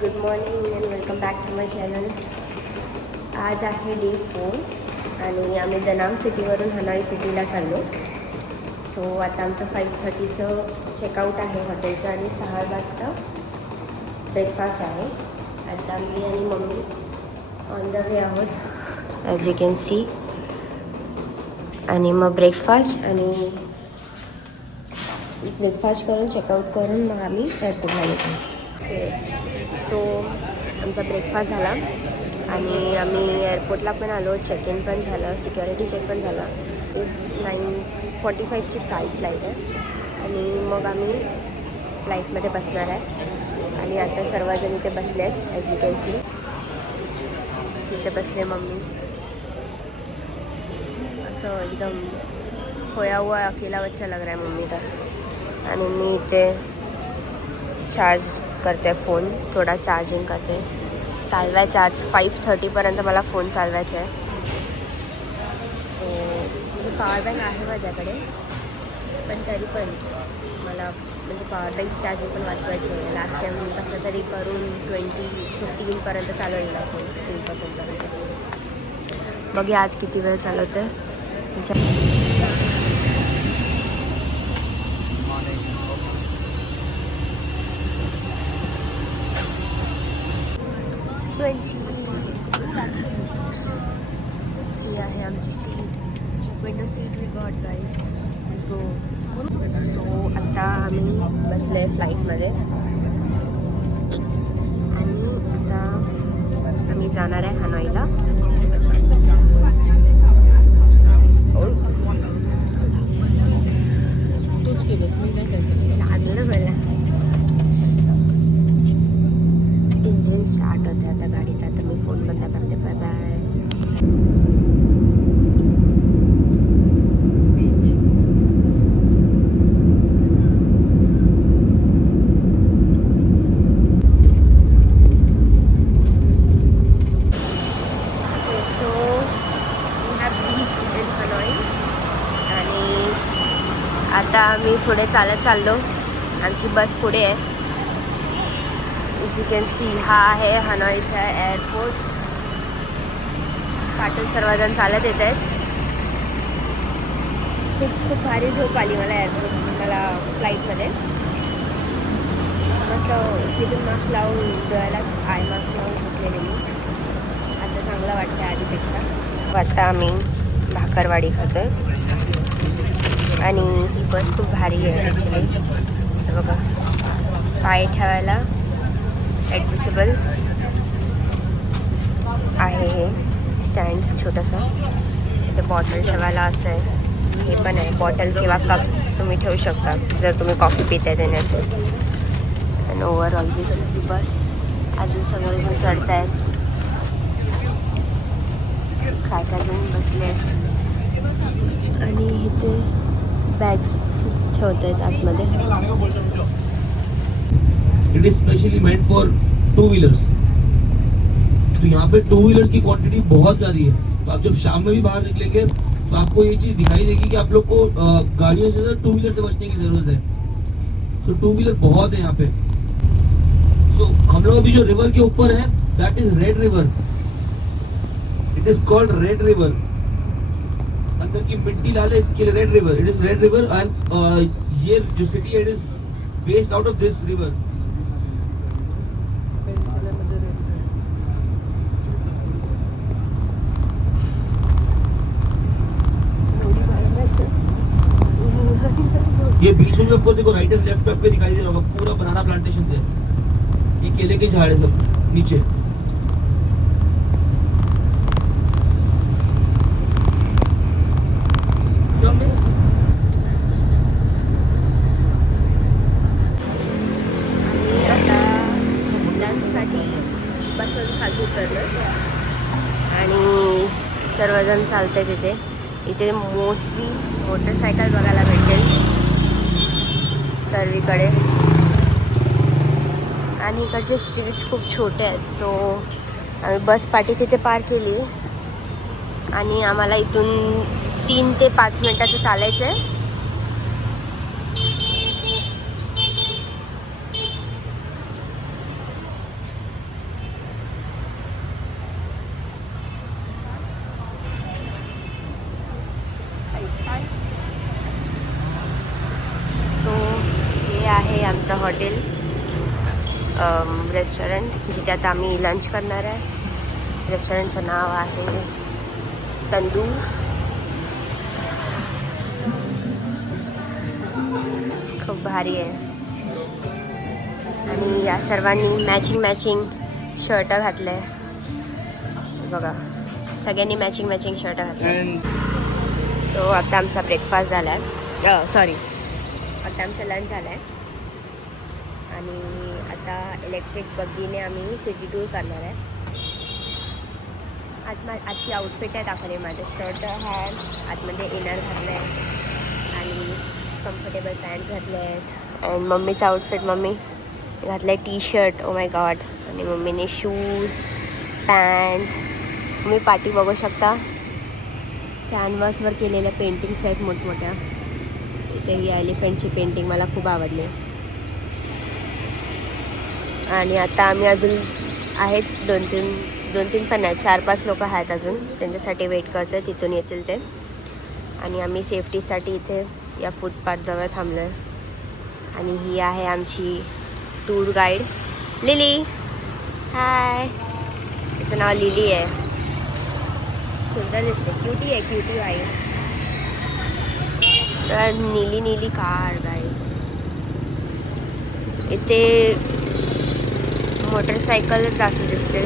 Good morning and welcome back to my channel. आज आहे day 4 आणि आम्ही दनांग सिटीवरून हनॉई सिटीला चाललो. सो आता आमचं 5:30चं चेकआउट आहे हॉटेलचं आणि 6 वाजता ब्रेकफास्ट आहे. आता मी आणि मम्मी ऑन द वे आहोत ॲज यू कॅन सी. आणि मग ब्रेकफास्ट करून चेकआउट करून मग आम्ही एअरपोर्टला येतो. सो आमचा ब्रेकफास्ट झाला आणि आम्ही एअरपोर्टला पण आलो. चेक इन पण झालं, सिक्युरिटी चेक पण झाला. 9:45ची फ्लाईट आहे आणि मग आम्ही फ्लाईटमध्ये बसणार आहे. आणि आता सर्वजण इथे बसले आहेत ॲज यू कॅन सी. तिथे बसले मम्मी, असं एकदम खोया हुआ अकेला बच्चा लग रहा है मम्मी तर. आणि मी इथे चार्ज करते फोन, थोडा चार्जिंग करते. चालवायचं आज 5:30पर्यंत मला फोन चालवायचा आहे. म्हणजे पॉवर बँक आहे माझ्याकडे, पण तरी पण मला म्हणजे पॉवर बँक चार्जिंग पण वाचवायची आहे. लास्ट टाईम कसं तरी करून 15% चालवलेला फोन, 15%पर्यंत. बघूया आज किती वेळ चालवते. ही आहे आमची seat, window seat we got guys. Let's go. So आता आम्ही बसले फ्लाईटमध्ये आणि आता आम्ही जाणार आहे हनॉईला. तूच केलंस, मी नाही काय केलं. लागलं मला. इंजिन स्टार्ट होते आता गाडीचा. आता मी फोन बंद करते. Bye bye. So we have reached in Hanoi आणि आता आम्ही पुढे चालत चाललो. आमची बस पुढे आहे. As you can see, हा आहे हनॉईचा एअरपोर्ट. पाठून सर्वजण चालत येत आहेत. खूप भारी झोप आली मला फ्लाईटमध्ये. मस्त स्लीपिंग मास्क लावून, डोळ्याला आय मास्क लावून झोपलेले मी. आता चांगलं वाटतं आधीपेक्षा. आता आम्ही भाकरवाडी खातोय आणि ही बस खूप भारी आहे ॲक्च्युली. बघा, पाय ठेवायला ॲडजस्टेबल आहे हे स्टँड छोटंसं. त्याचं बॉटल ठेवायला असं आहे. हे पण आहे बॉटल किंवा कप्स तुम्ही ठेवू शकता जर तुम्ही कॉफी पिताय त्याने असेल. आणि ओव्हरऑल दिस इज दी बस. अजून सगळेजण चढत आहेत, काय जण बसले आहेत आणि इथे बॅग्स ठेवत आहेत आतमध्ये. It is specially meant for 2 wheelers. तो यहाँ पे 2 व्हीलर्स की क्वांटिटी बहुत ज़्यादा है. तो आप जब शाम में भी बाहर निकलेंगे तो आपको ये चीज़ दिखाई देगी कि आप लोग को गाड़ियों से 2 व्हीलर से बचने की ज़रूरत है. तो 2 व्हीलर बहुत है यहाँ पे. तो हम लोग अभी जो रिवर के ऊपर है that is red river. It is called red river. अंदर की मिट्टी लाल है इसके लिए red river. It is red river end ये जो सिटी है it is based out of this river. ये बीच में आपको देखो राइट एंड लेफ्ट पे आपको दिखाई दे रहा होगा पूरा बनाना प्लांटेशन है. ये केले के झाड़ है सब नीचे. लंचसाठी बसमधून खाली उतरलं आणि सर्वजण चालते तिथे. इथे मोस्टली मोटरसायकल बघायला भेटेल सर्वीकडे. आणि इकडचे स्ट्रीट्स खूप छोटे आहेत. सो आम्ही बस पाठी तिथे पार्क केली आणि आम्हाला इथून 3 ते 5 मिनटाचं चालायचं आहे. आमचं हॉटेल रेस्टॉरंट जिथे आता आम्ही लंच करणार आहे. रेस्टॉरंटचं नाव आहे तंदूर. खूप भारी आहे. आणि या सर्वांनी मॅचिंग शर्ट घातलं आहे बघा. सगळ्यांनी मॅचिंग शर्ट घातलं. सो आता आमचा ब्रेकफास्ट झाला आहे. सॉरी, आता आमचं लंच झालं आहे. आणि आता इलेक्ट्रिक बग्गीने आम्ही सिटी टूर करणार आहे. आजची आउटफिट आहे दाखवले. माझं शर्ट आहे, आतमध्ये इनर घातलं आहे आणि कम्फर्टेबल पॅन्ट घातले आहेत. आणि मम्मीचं आउटफिट, मम्मी घातलं आहे T shirt. Oh my God. आणि मम्मीने शूज, पॅन्ट. तुम्ही पाठी बघू शकता. कॅनव्हासवर केलेल्या पेंटिंग्स आहेत मोठमोठ्या. इथे ही एलिफंटची पेंटिंग मला खूप आवडली. आणि आता आम्ही अजून आहेत दोन तीन पण नाही, 4-5 लोक आहेत अजून. त्यांच्यासाठी वेट करतो आहे, तिथून येतील ते. आणि आम्ही सेफ्टीसाठी इथे या फुटपाथजवळ थांबलो आहे. आणि ही आहे आमची टूर गाईड लिली. हाय. तिचं नाव लिली आहे. सुंदर दिसते, क्यूटी आहे, क्यूटी आहे. नीली कार गाईस. इथे मोटरसायकलच जास्त दिसते.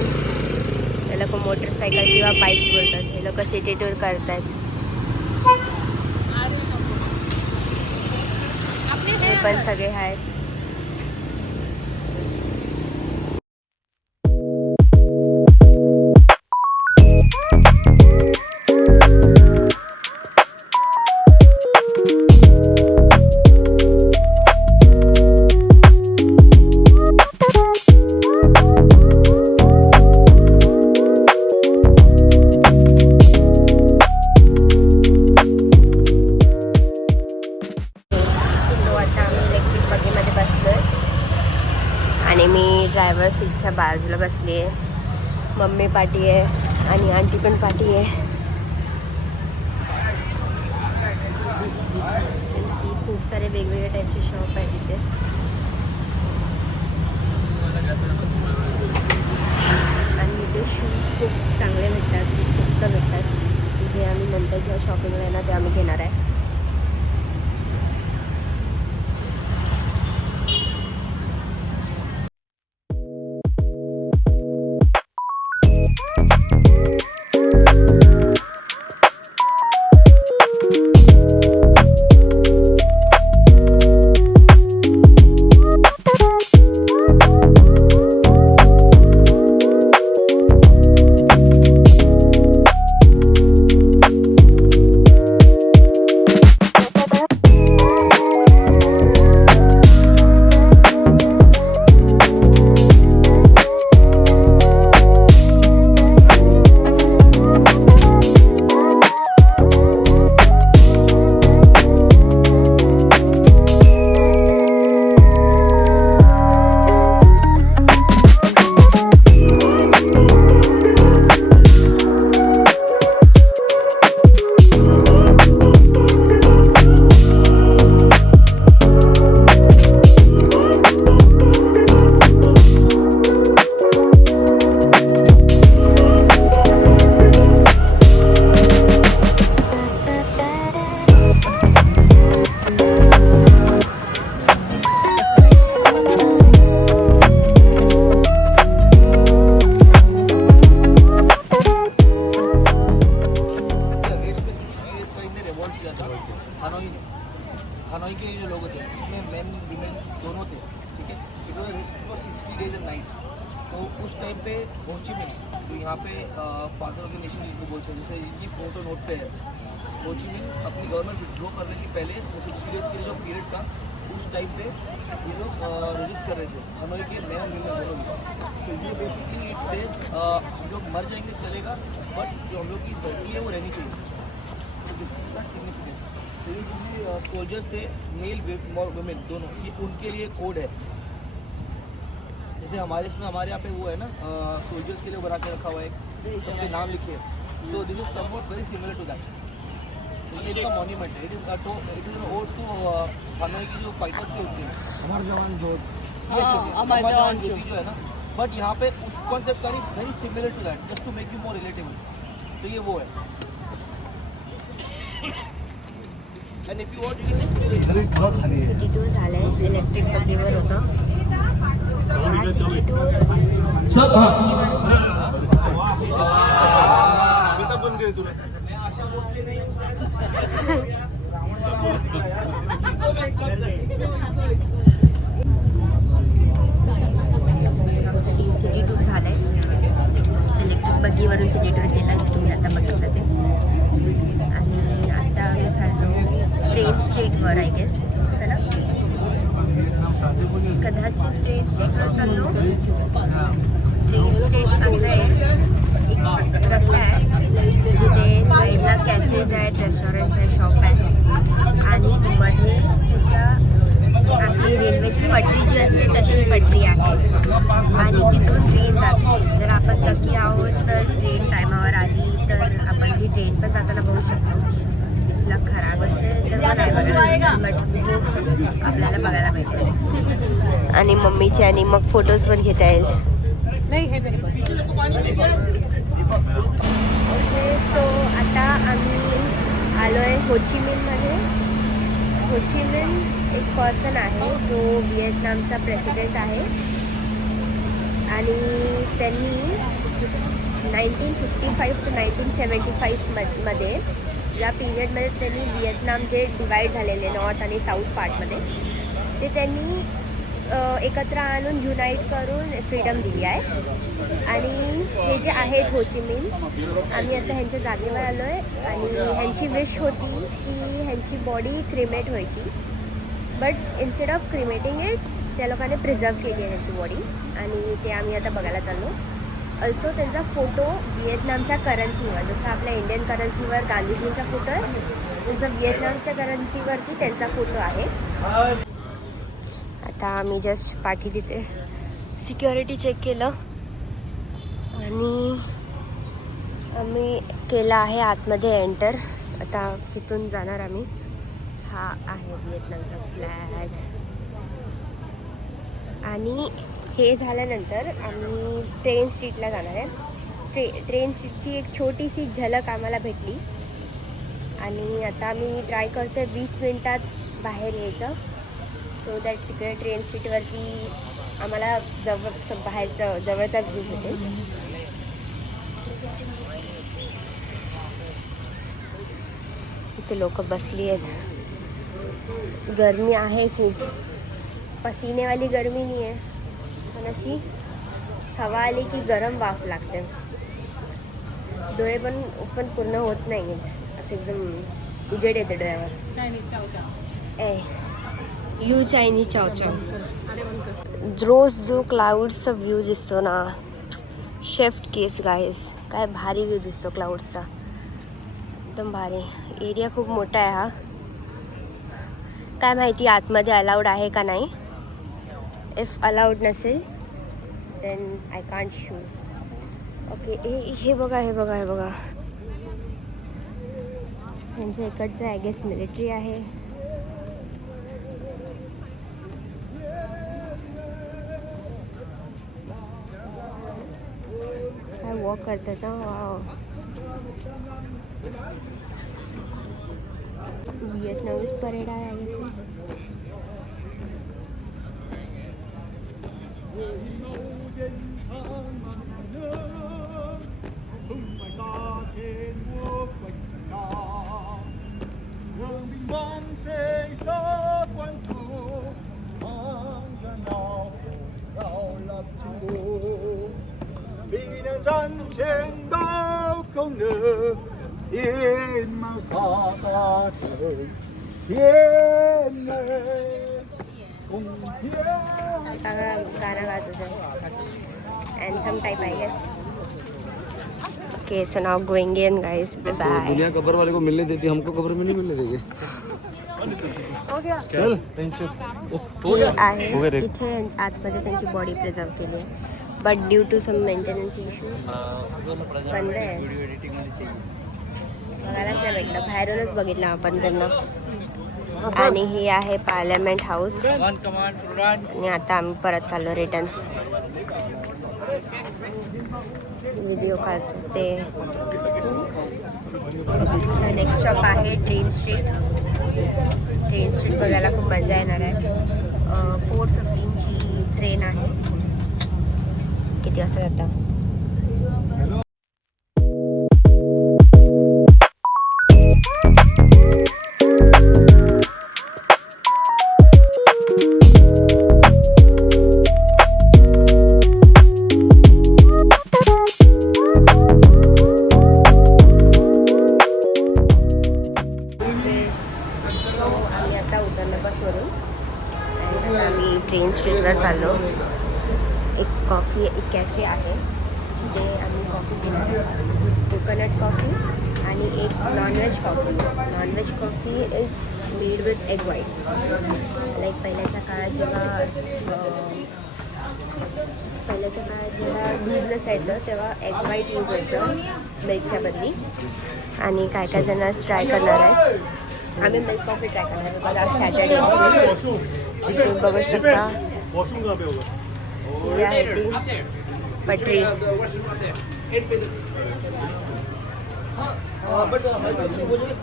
हे लोक मोटरसायकल किंवा बाईक बोलतात. हे लोक सिटी टूर करतात. हे पण सगळे आहेत. आणि मी ड्रायव्हर सीटच्या बाजूला बसली आहे. मम्मी पाठी आहे आणि आंटी पण पाठी आहे. खूप सारे वेगवेगळ्या टाईपचे शॉप आहेत तिथे. आणि इथे शूज खूप चांगले भेटतात, खूप स्वस्त भेटतात. जे आम्ही नंतर जेव्हा शॉपिंगला येणार ते आम्ही घेणार आहे. हनोई के जो लोग थे उसमें मेन वीमेन दोनों थे, ठीक है. इट वाज फॉर 60 days एंड नाइट. तो उस टाइम पे होचिमिन जो यहाँ पे फादर ऑफ द नेशन जिनको बोलते हैं, जैसे इनकी फोटो नोट पे है, होचिमिन अपनी गवर्नमेंट विड्रॉ करने के पहले वो 60 days के जो पीरियड था उस टाइम पे ये लोग रजिस्ट कर रहे थे हनोई के मैन एंड वीमेन दोनों भी. तो ये बेसिकली इट सेज हम लोग मर जाएंगे चलेगा, बट जो हम लोग की धरती है वो रहनी चाहिए. सोल्जर्स थे, मेल वुमेन दोनों, ये उनके लिए कोड है. जैसे हमारे इसमें हमारे यहाँ पे वो है ना, सोल्जर्स के लिए बना के रखा हुआ है, सबके नाम लिखे. So this is somewhat very similar to that. ये इसका मॉन्यूमेंट है। It is an ode to Hanoi की जो फाइटर्स थे उनके, अमर जवान ज्योति। अमर जवान ज्योति जो है ना, बट यहाँ पे उस कॉन्सेप्ट का very similar to that, just to make you more relatable. तो ये वो है। And if you want you can city tour झालं आहे, इलेक्ट्रिक बग्गीवर होतं. हा सिटी टूर सब मैं आशा भोसले नहीं हूँ सर। सिटी टूर झालं आहे. इलेक्ट्रिक बग्गीवरून सिटी टूर केला, तुम्ही आता बघितलं ते. आणि आता आम्ही चाललो ट्रेन स्ट्रीटवर, आय गेस है ना, कदाचित ट्रेन स्ट्रीटवर चाललो. ट्रेन स्ट्रीट असं आहे, एक रस्ता आहे जिथे साईडला कॅफेज आहेत, रेस्टॉरंट्स आहे, शॉप आहे आणि मध्ये त्याच्या आपली रेल्वेची पटरी जी असते तशी पटरी आहे आणि तिथून ट्रेन जाते. जर आपण लकी आहोत तर ट्रेन टायमावर आली तर आपण ती ट्रेन पण जाताना बघू शकतो. तिथला खराब असेल तर आपल्याला बघायला भेटेल आणि मम्मीचे आणि मग फोटोज पण घेता येईल. नाही हे मेरे पास. सो आता आम्ही आलो आहे होचिमिनमध्ये. होचिमिन एक पर्सन आहे जो व्हिएतनामचा प्रेसिडेंट आहे आणि त्यांनी 1955 to 1975 मध्ये या पिरियडमध्ये त्यांनी व्हिएतनाम जे डिवाईड झालेले नॉर्थ आणि साऊथ पार्टमध्ये ते त्यांनी एकत्र आणून युनाईट करून फ्रीडम दिली आहे. आणि हे जे आहेत होचिमिन, आम्ही आता ह्यांच्या जागेवर आलो आहे आणि ह्यांची विश होती की ह्यांची बॉडी क्रिमेट व्हायची, बट इन्स्टेड ऑफ क्रिमेटिंग इट त्या लोकांनी प्रिझर्व केली आहे ह्यांची बॉडी आणि ते आम्ही आता बघायला चाललो. ऑल्सो त्यांचा फोटो व्हिएतनामच्या करन्सीवर, जसं आपल्या इंडियन करन्सीवर गांधीजींचा फोटो आहे तसं व्हिएतनामच्या करन्सीवरती त्यांचा फोटो आहे. आता आम्ही जस्ट पाठी तिथे सिक्युरिटी चेक केलं आणि आम्ही केलं आहे आतमध्ये एंटर. आता तिथून जाणार आम्ही. हा आहे व्हिएतनामचा फ्लॅग आणि हे झाल्यानंतर आम्ही ट्रेन स्ट्रीटला जाणार आहे. ट्रेन स्ट्रीटची एक छोटीशी झलक आम्हाला भेटली आणि आता आम्ही ट्राय करतो आहे 20 मिनटात बाहेर यायचं, सो दॅट तिकडे ट्रेन स्ट्रीटवरती आम्हाला बाहेरचं जवळचा व्ह्यू भेटेल. इथे लोक बसली आहेत. गरमी आहे खूप, पसीनेवाली गरमी नाही आहे पण अशी हवा आली की गरम वाफ लागते. डोळे पण ओपन पूर्ण होत नाही आहेत, असं एकदम उजेड येते डोळ्यावर. चायनीज चावचाव. यू चायनीज चावचाव. रोज जो क्लाउड्सचा व्ह्यू दिसतो ना, शेफ्ट केस गाईस, काय भारी व्ह्यू दिसतो क्लाउड्सचा, एकदम भारी. एरिया खूप मोठा आहे हा. काय माहिती आतमध्ये अलाउड आहे का नाही. इफ अलाउड नसेल then I can't shoot. Okay, हे बघा हे बघा हे बघा, यांच्या इकडचं आय गेस मिलिटरी आहे. काय वॉक करतात ना. वाव, व्हिएतनामीज परेड आहे आय गेस. गाना गात होते, anthem type I guess. Okay, so now going in guys, bye bye. दुनिया कब्र वाले को मिलने देती, हमको कब्र में नहीं मिलने देगी. चल आहे इथे आतमध्ये त्यांची बॉडी प्रिझर्व केली आहे, but due to some maintenance issue बंद आहे. बघायलाच नाही भेटलं, बाहेरूनच बघितलं आपण त्यांना. आणि ही आहे पार्लमेंट हाऊस. आणि आता आम्ही परत चाललो रिटर्न. व्हिडिओ काढतो ते. नेक्स्ट स्टॉप आहे ट्रेन स्ट्रीट. ट्रेन स्ट्रीट बघायला खूप मजा येणार आहे. 4:15ची ट्रेन आहे. किती वाजता जाता? आम्ही आता उतरलो बसवरून आणि आता आम्ही ट्रेन स्ट्रीटवर चाललो. एक कॅफे आहे जिथे आम्ही कॉफी पिणार, कोकोनट कॉफी आणि एक nonveg coffee. Nonveg coffee is made with egg white. Like पहिल्याच्या काळात जेव्हा दूध नसायचं तेव्हा एग व्हाईट यूज व्हायचं मिल्कच्या बदली. आणि काय काय जण ट्राय करणार आहे. आम्ही मिल्क कॉफी ट्राय करणार आहे. बघा सॅटर्डे तुम्ही बघू शकता. ही आहे ती पटरी.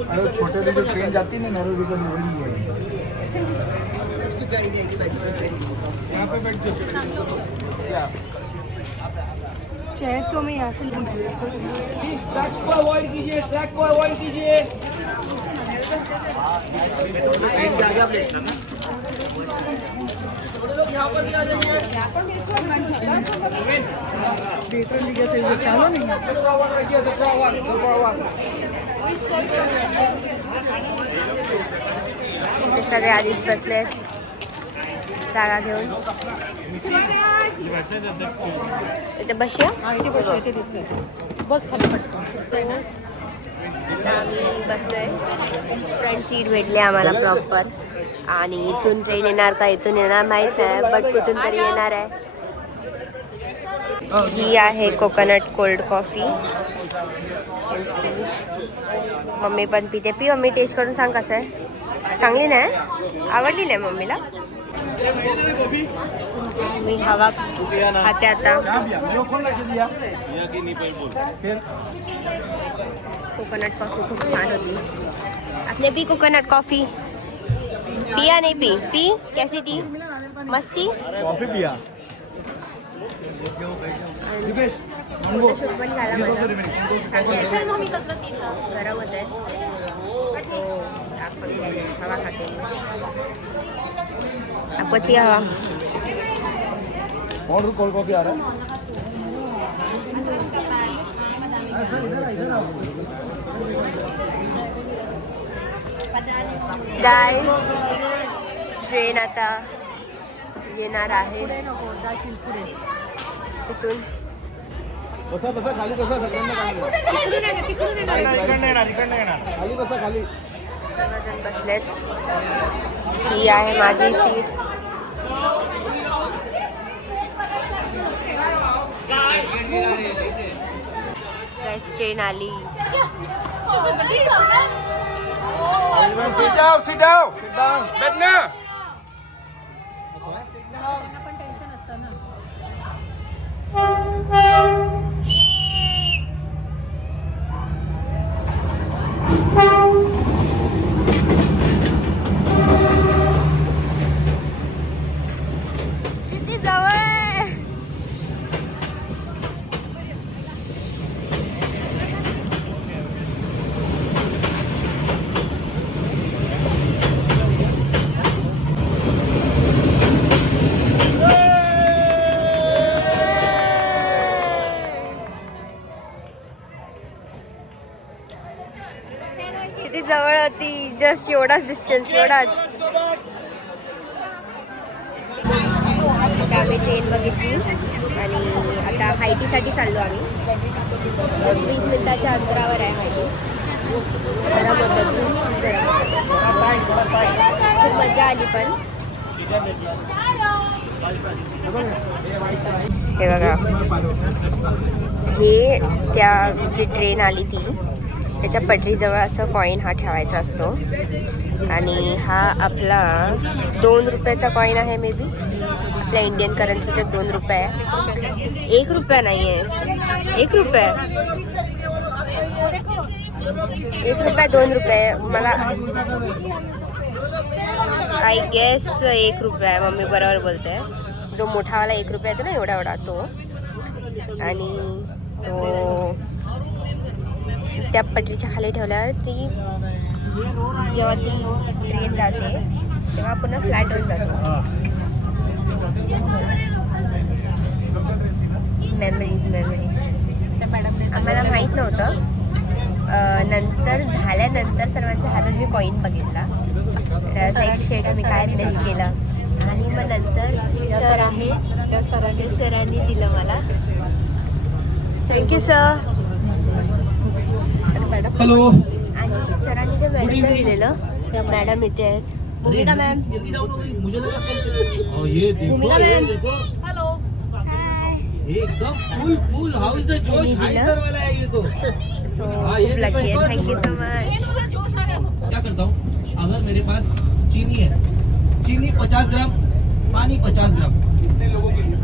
अरे छोटे जो ट्रेन जाती है ना नैरोबी को वही है. यहाँ पे बैठ जाओ. चेयर्स तो मैं यहाँ से प्लीज ट्रैक्स को अवॉइड कीजिए, ट्रैक को अवॉइड कीजिए. ट्रेन के आगे आप लेटना ना. यहाँ पर भी आ जाइए. ते सगळे आधीच बसले जागा घेऊन. इथे बसूया. इथे बस इथे दिसते बस खाली पटकन. आम्ही बसलोय. फ्रंट सीट भेटली आम्हाला प्रॉपर. आणि इथून ट्रेन येणार का इथून येणार माहीत नाही, बट कुठून तरी येणार आहे. ही आहे कोकोनट कोल्ड कॉफी. मम्मी पण पिते. पी मम्मी, टेस्ट करून सांग कसं आहे. चांगली नाही, आवडली नाही मम्मीला. मी हवा खाते आता. कोकोनट कॉफी खूप छान होती. आपने पी कोकोनट कॉफी? पिया नहीं पी? पी कैसी थी? मस्ती. कॉफी पिया. फोटोशूट पण झाला माझा. गरम होत आहे तो आपण हवा खाते. आपची हवा. और कोल्ड कॉफी आ रहा है. गाइस ट्रेन आता येणार आहे इथून. बसा बसा खाली बसा. सगळ्यांना खाली बसा खाली. सर्वजण बसलेत. ही आहे माझी सीट. गाइस ट्रेन आली. Sit down, sit down, sit down. Bed na. किती जवळ आहे. किती जवळ होती. जस्ट एवढाच डिस्टन्स, एवढाच. आता आम्ही ट्रेन बघितली आणि आता हायटीसाठी चाललो आम्ही. 20 मिनिटाच्या अंतरावर आहे हायटी. गरम होतं खूप गरम. खूप मजा आली पण. हे बघा, हे त्या जी ट्रेन आली ती त्याच्या पटरीजवळ असं कॉईन हा ठेवायचा असतो. आणि हा आपला 2 रुपयाचा कॉईन आहे मे बी. आपल्या इंडियन करन्सीचे 2 रुपये आहे. 1 रुपया नाही आहे, 1 रुपया, 1 रुपया 2 रुपये. मला आय गेस 1 रुपया आहे. मम्मी बरोबर बोलते. जो मोठावाला 1 रुपया येतो ना एवढा एवढा तो. आणि तो त्या पटरीच्या खाली ठेवल्यावर ती जेव्हा ती ट्रेन जाते तेव्हा पुन्हा फ्लॅट होऊन जातो. मेमरीज आम्हाला माहीत नव्हतं. नंतर झाल्यानंतर सर्वांच्या हातात मी कॉईन बघितला. तर असं एक शेट मी काय मिस केला. आणि मग नंतर सर आहे त्या सरांनी दिलं मला. Thank you sir. हेलो. आणि सरांनी ते मॅडमला दिलेलं. त्या मॅडम इथे आहेत. भूमिका मॅम. भूमिका मॅम. हॅलो. एकदम फुल हाउ इज द जोश हाइसर वाला है ये तो. सो खूप लकी आहे. Thank you so much. क्या करता हूँ, अगर मेरे पास चीनी है, चीनी 50 ग्राम, पानी 50 ग्राम. कितने लोगों के लिए?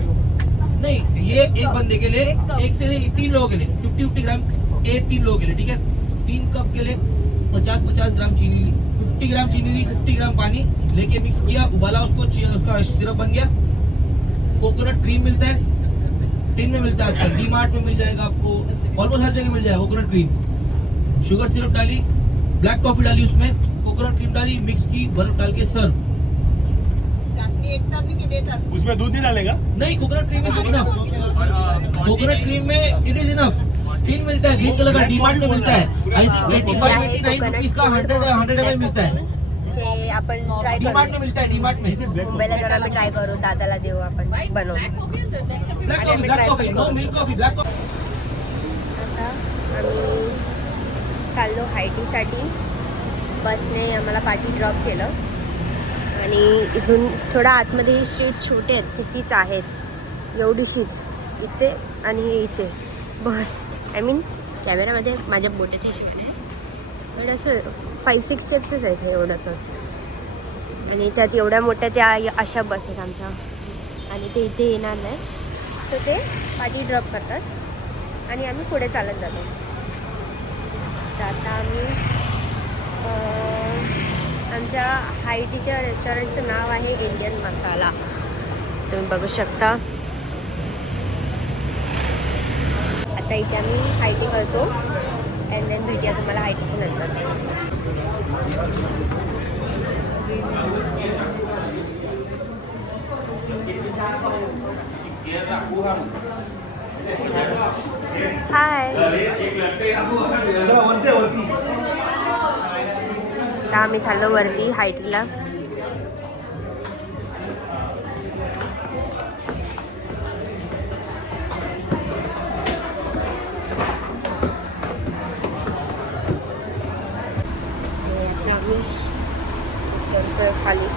नहीं, ये एक बंदे के लिए, एक से नहीं 3 लोगों के लिए 50-50 ग्राम. 3 लोगों के लिए, ठीक है. 3 कप के लिए 50-50 ग्राम चीनी ली, 50 ग्राम चीनी ली, 50 ग्राम पानी लेके मिक्स किया, उबाला उसको, उसका सिरप बन गया. कोकोनट क्रीम मिलता है, टिन में मिलता है आजकल, डी-मार्ट में मिल जाएगा आपको, ऑलमोस्ट हर जगह मिल जाएगा. कोकोनट क्रीम, शुगर सिरप डाली, ब्लैक कॉफी डाली उसमें, कोकोनट क्रीम डाली, मिक्स की, बर्फ डाल के सर्व. उसमें दूध नहीं डालेगा? नहीं, coconut cream is enough. Coconut cream में इट इज इनफ. टीन मिलता है ग्रीन कलर का, डी-मार्ट में मिलता है. 85-89 रुपीज का 100 ml मिलता है. जे आपण ट्राय डी-मार्ट में करू. मिलता है, डी-मार्ट में. मुंबईला जाऊन आम्ही ट्राय करू. दादाला देऊ आपण बनवू. Black coffee, no milk coffee, black coffee. आता आम्ही चाललो हायटीसाठी. बसने आम्हाला पाठी ड्रॉप केलं. आणि इथून थोडा आतमध्ये ही स्ट्रीट्स छोटे आहेत, कितीच आहेत, एवढीशीच इथे आणि हे इथे बस. आय मीन कॅमेरामध्ये माझ्या बोटाच्या शिवाय आहे, पण असं 5-6 स्टेप्सच आहेत हे एवढंसंच. आणि त्यात एवढ्या मोठ्या त्या अशा बस आहेत आमच्या. आणि ते इथे येणार नाही, तर ते पाठी ड्रॉप करतात आणि आम्ही पुढे चालत जातो. तर आता आम्ही आमच्या हायटीच्या रेस्टॉरंटचं नाव आहे इंडियन मसाला. तुम्ही बघू शकता. आता इथे आम्ही हायटी करतो अँड देन भेटूया तुम्हाला हायटीच्या नंतर. हाय. आता आम्ही चाललो वरती हायटीला. खाली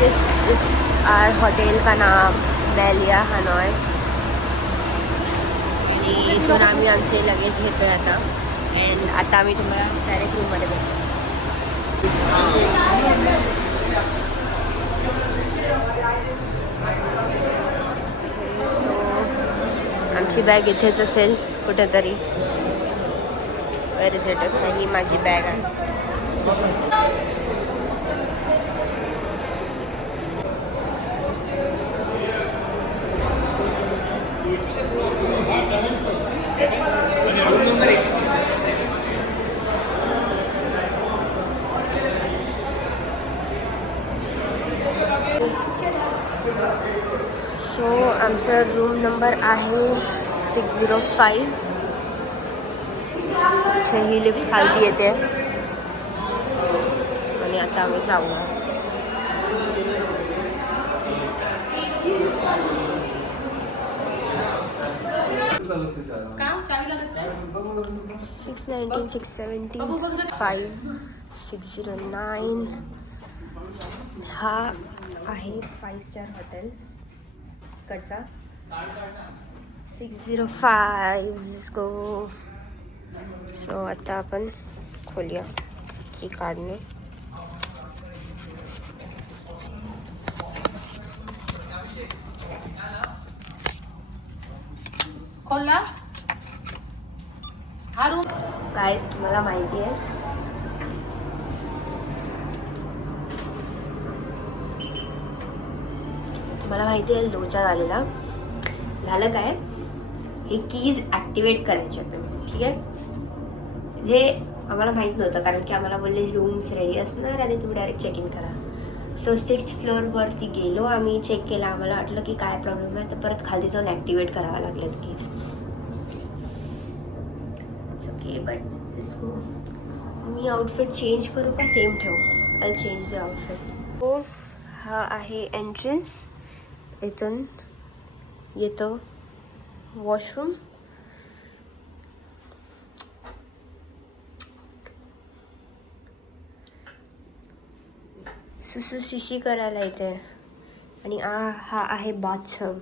दिस इज आवर हॉटेल का नाम बेलिया हनॉय. आणि इथून आम्ही आमचे लगेज घेतोय आता. अँड आता आम्ही तुम्हाला डायरेक्ट रूममध्ये भेटतो. सो आमची बॅग इथेच असेल कुठेतरी. Where is it? अच्छा, ही माझी बॅग आहे. सो आमचा रूम नंबर आहे 605. अच्छा, ही लिफ्ट खालती येते आणि आता आम्ही जाऊया. काम चावी लागत नाही. 619, 617, 5, 609. हा आहे 5 स्टार हॉटेल कडचा. 605 लेट्स गो. सो आता आपण खोलूया की काढणे. खोलला हा रूम. गाईस तुम्हाला माहिती आहे लोचा झालेला. झालं काय, हे कीज ॲक्टिवेट करायचे आपण. ठीक आहे, म्हणजे आम्हाला माहीत नव्हतं कारण की आम्हाला बोलले रूम्स रेडी असणार आणि तुम्ही डायरेक्ट चेक इन करा. सो 6th फ्लोअरवरती गेलो आम्ही, चेक केला. आम्हाला वाटलं की काय प्रॉब्लेम आहे, तर परत खाली जाऊन ॲक्टिवेट करावं लागलेत keys. It's okay but let's go. Me outfit change करू का सेम ठेवू? I change the outfit. हो, हा आहे एंट्रन्स. इथून येतो वॉशरूम. सुसू शिशी करायला इथे. आणि हा आहे bathtub.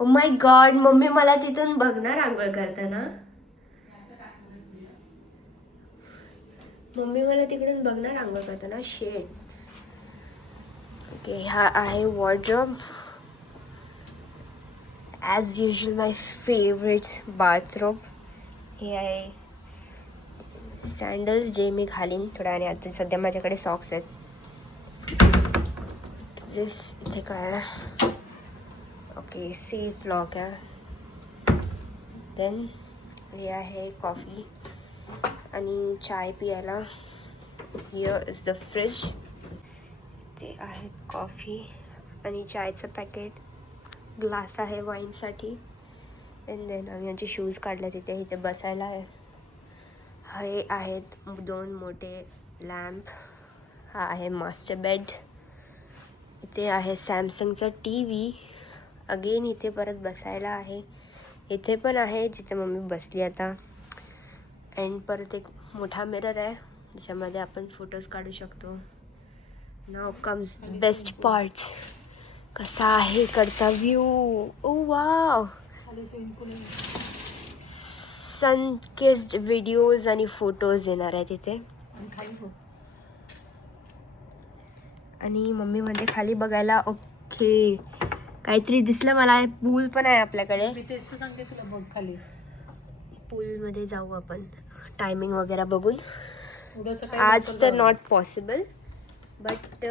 Oh my God, mummy मला तिथून बघणार आंघोळ करताना. मम्मी मला तिकडून बघणार आंघोळ करताना. शेड. ओके, हा आहे वॉर्डरोब. ॲज युजल माय फेवरेट बाथरोब. हे आहे सँडल्स जे मी घालीन थोड्या आणि आता सध्या माझ्याकडे सॉक्स आहेत. इथे काय आहे? ओके, सेफ लॉक आहे. देन हे आहे कॉफी आणि चाय पियाला. Here is the fridge. ते आहे कॉफी आणि चायचं पॅकेट. ग्लास आहे वाईनसाठी. अँड देन आम्ही आमचे शूज काढले तिथे. इथे बसायला आहे. हे आहेत 2 मोठे लॅम्प. हा आहे मास्टर बेड. इथे आहे सॅमसंगचा TV. अगेन इथे परत बसायला आहे. इथे पण आहे जिथे मम्मी बसली आता. अँड परत एक मोठा मिरर आहे ज्याच्यामध्ये आपण फोटोज काढू शकतो. नाव कम्स द बेस्ट पार्ट. कसा आहे इकडचा व्ह्यू. ओ वाव. सन किस्ड व्हिडिओज आणि फोटोज येणार आहे तिथे. आणि मम्मी म्हणते खाली बघायला. ओके, काहीतरी दिसलं मला. पूल पण आहे आपल्याकडे. मी तेच तर सांगते तुला, बघ खाली. पूलमध्ये जाऊ आपण टायमिंग वगैरे बघून. उद्या सकाळी आज लवकर तर जाऊ. नॉट पॉसिबल बट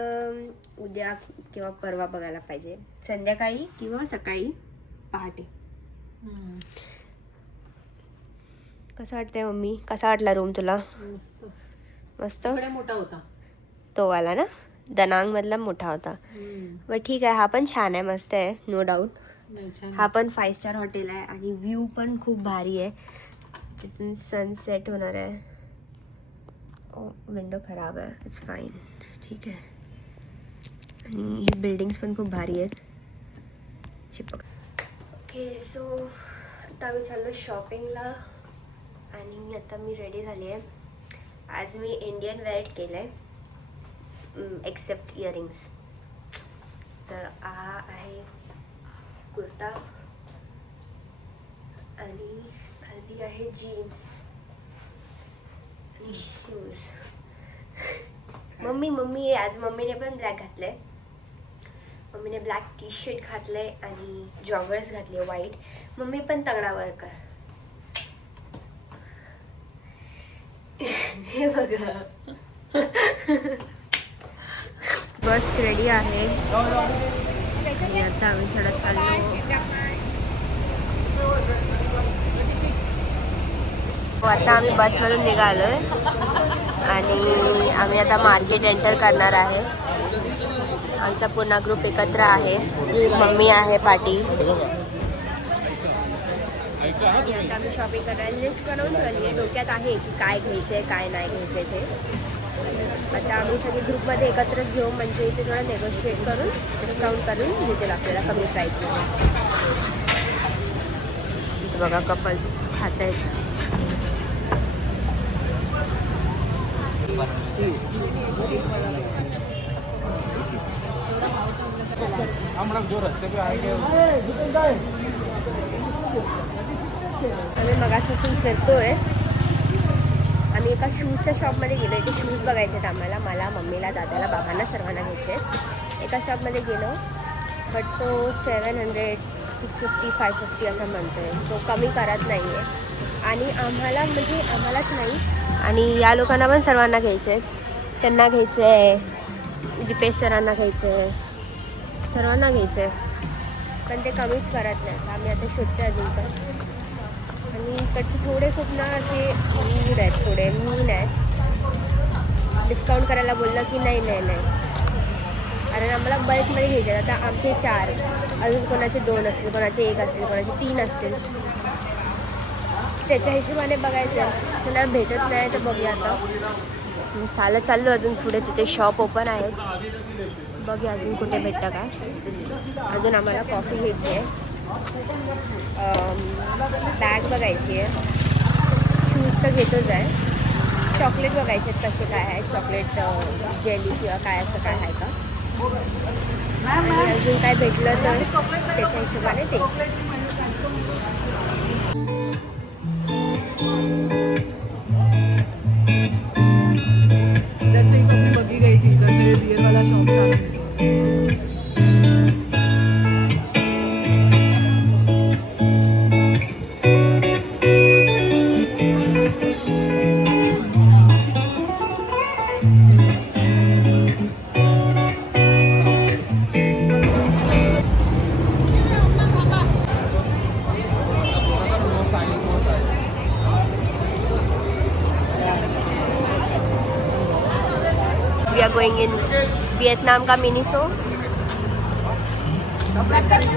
उद्या किंवा परवा बघायला पाहिजे. संध्याकाळी किंवा सकाळी पहाटे. हम्म. कसं वाटतंय मम्मी? कसा वाटला रूम तुला? मस्त. मस्त. इकडे मोठा होता. तो वाला ना, दनांगमधला मोठा होता. बट ठीक आहे, हा पण छान आहे, मस्त आहे, नो डाऊट. नाही, छान. हा पण 5 स्टार हॉटेल आहे आणि व्ह्यू पण खूप भारी आहे. तिथून सनसेट होणार आहे. ओ, विंडो खराब आहे. इट्स फाईन, ठीक आहे. आणि ही बिल्डिंग्स पण खूप भारी आहेत. चिपक. ओके, सो आता आम्ही चाललो शॉपिंगला. आणि आता मी रेडी झाली आहे. आज मी इंडियन वेअर केलं आहे एक्सेप्ट इयरिंग्स. तर हा आहे कुर्ता आणि खाली आहे जीन्स आणि शूज. मम्मी आज मम्मीने पण ब्लॅक घातलंय. मम्मीने ब्लॅक टी-शर्ट घातलंय आणि जॉगर्स घातले व्हाईट. मम्मी पण तगडा वर्कर. हे बघा. बस रेडी आहे आणि आता आम्ही चढत चाललो. आता आम्ही बसमधून निघालोय आणि आम्ही आता मार्केट एंटर करणार आहे. आमचा पूर्ण ग्रुप एकत्र आहे. मम्मी आहे पाटी. आता आम्ही शॉपिंग करायला लिस्ट बनवून ठेवली आहे. डोक्यात आहे की काय घ्यायचं आहे काय नाही घ्यायचं आहे ते. आता आम्ही सगळे ग्रुपमध्ये एकत्रच घेऊ म्हणजे इथे थोडं नेगोशिएट करून डिस्काउंट करून देतील आपल्याला कमी प्राईसमध्ये. इथे बघा कपल्स खात आहेत. हम लोग जो रास्ते पे आएंगे आम्ही मगापासून फिरतोय. आम्ही एका शूजच्या शॉपमध्ये गेलो. इथे शूज बघायचे आहेत आम्हाला, मला, मम्मीला, दादाला, बाबांना, सर्वांना घ्यायचे आहेत. एका शॉपमध्ये गेलो बट तो 700, 650, 550 असं म्हणतो आहे. तो कमी करत नाही आहे. आणि आम्हाला म्हणजे आम्हालाच नाही, आणि या लोकांना पण सर्वांना घ्यायचे आहेत. त्यांना घ्यायचं आहे, दीपेश सरांना घ्यायचं आहे, सर्वांना घ्यायचं आहे, पण ते कमीच करत नाही. आम्ही आता शोधतो अजून पण. आणि इकडचे थोडे खूप ना असे मीन आहेत, थोडे मीन आहेत. डिस्काउंट करायला बोललं की नाही नाही नाही, कारण आम्हाला बल्कमध्ये घ्यायचे. आता आमचे 4, अजून कोणाचे 2 असतील, कोणाचे 1 असतील, कोणाचे 3 असतील. त्याच्या हिशोबाने बघायचं. त्यांना भेटत नाही तर बघूया. आता चालत चाललो अजून पुढे. तिथे शॉप ओपन आहेत, बघूया अजून कुठे भेटतं काय. अजून आम्हाला कॉफी घ्यायची आहे, बॅग बघायची आहे, शूज तर घेतोच आहे. चॉकलेट बघायचे आहेत कसे काय आहे, चॉकलेट जेली किंवा काय असं काय आहे का. आणि अजून काय भेटलं तर त्याच्या हिशोबाने ते. इधर से ही तो अपनी बग्गी गई थी, इधर से बियर वाला शॉप था. We are going in Vietnam का मिनीसो.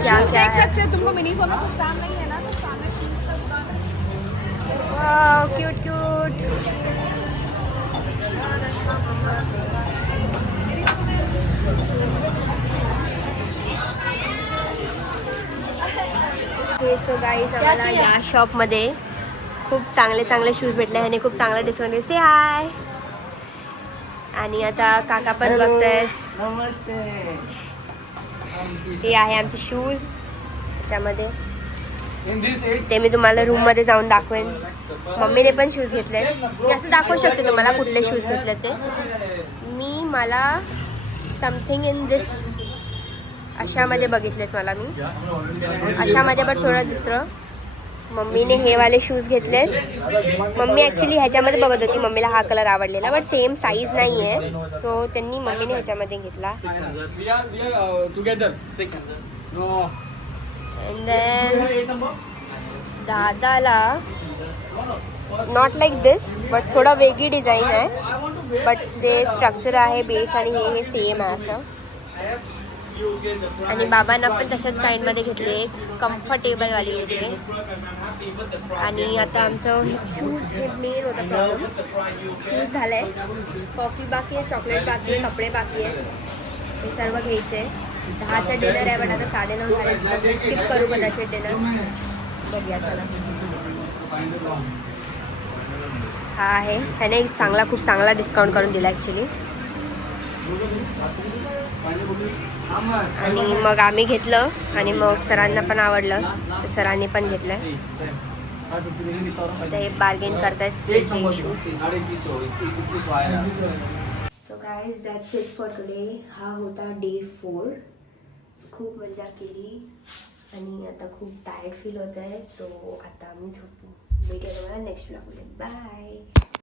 क्या क्या है, तुमको मिनीसो में कुछ काम नहीं है ना, तो सामने शूज का दुकान है. वाह क्यूट क्यूट. सो गाईज आम्हाला या शॉपमध्ये खूप चांगले चांगले शूज भेटले. ह्याने खूप चांगला डिस्काउंट दिले. से हाय. आणि आता काका पण बघतायत. नमस्ते. हे आहे आमचे शूज. त्याच्यामध्ये ते मी तुम्हाला रूममध्ये जाऊन दाखवेन. मम्मीने पण शूज घेतले. मी असं दाखवू शकते तुम्हाला कुठले शूज घेतले ते. मला समथिंग इन दिस अशामध्ये बघितलेत मला. मी अशामध्ये पण थोडं दुसरं. मम्मीने हे वाले शूज घेतलेत. मम्मी ॲक्च्युली ह्याच्यामध्ये बघत होती, मम्मीला हा कलर आवडलेला बट सेम साईज नाही आहे, सो त्यांनी मम्मीने ह्याच्यामध्ये घेतला. अँड देन दादाला नॉट लाईक दिस बट थोडा वेगळी डिझाईन आहे, बट जे स्ट्रक्चर आहे बेस आणि हे सेम आहे असं. आणि बाबांना पण तशाच काइंडमध्ये घेतले, कम्फर्टेबलवाली घेतले. आणि आता आमचं शूज हे मेन होता प्रॉब्लेम. शूज झालं आहे, कॉफी बाकी आहे, चॉकलेट बाकी आहे, कपडे बाकी आहे, हे सर्व घ्यायचं आहे. 10चा डिनर आहे, पण आता 9:30 झाले. स्किप करू कदाचित डिनर, बघूया चला. हा आहे, त्याने खूप चांगला डिस्काउंट करून दिला ॲक्च्युली. आणि मग आम्ही घेतलं आणि मग सरांना पण आवडलं, तर सरांनी पण घेतलं. आता हे बार्गेन करतायत shoes. So guys that's it for today. हा होता डे 4. खूप मजा केली आणि आता खूप टायर्ड फील होत आहे, सो आता आम्ही झोपू. भेटूया तुम्हाला नेक्स्ट ब्लॉगमध्ये. बाय.